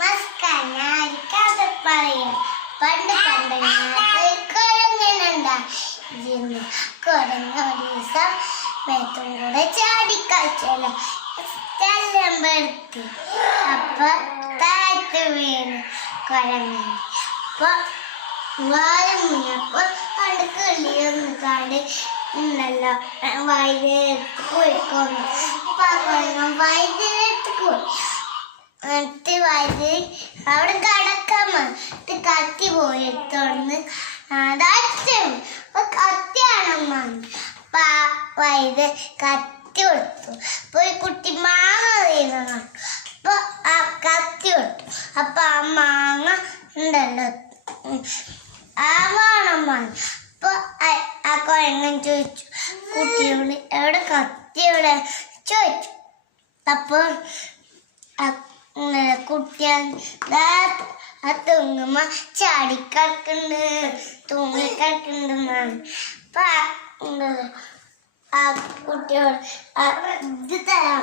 നമസ്കാരം. ഞാൻ ഒരു കഥ പറയും. പണ്ട് കുരങ്ങനുണ്ടാ കുരങ്ങ ഒരു ദിവസം മേത്തും കൂടെ ചാടിക്കളിച്ചല്ലോ സ്ഥലമ്പെടുത്ത്. അപ്പൊ താഴത്ത് വീണ് കുരങ്ങൻ. അപ്പൊ വാഴമുഞ്ഞപ്പോ കണ്ട് കിളിയൊന്ന് കാണ്ട് ഉണ്ടല്ലോ വൈദ്യുതി പോയിക്കൊന്നു. അപ്പൊ ആ കുരങ്ങൻ വൈദ്യുതി പോയി. എന്നിട്ട് വൈദ്യുതി അവിടെ കടക്കാൻ വന്നിട്ട് കത്തി പോയി എടുത്തോണ്ട് കത്തിയാണമ്മ. അപ്പൊ ആ വൈദ്യുതി കത്തി കൊടുത്തു. അപ്പൊ ഈ കുട്ടി മാങ്ങ തീരുന്നു. അപ്പൊ ആ കത്തി കൊടുത്തു. അപ്പൊ ആ മാങ്ങ ഉണ്ടല്ലോ ആവണം വന്നു. അപ്പൊ ആ കുരങ്ങൻ ചോദിച്ചു കുട്ടിയോട്, എവിടെ കത്തി എവിടെ ചോദിച്ചു. അപ്പൊ കുട്ടിയാൻ തുങ്ങുമ്പോ ചാടിക്കിടക്കുന്നുണ്ട്, തൂങ്ങിക്കിടക്കുന്നുണ്ടെന്നാണ്. അപ്പൊ ആ കുട്ടിയോട് ഇത് തരാം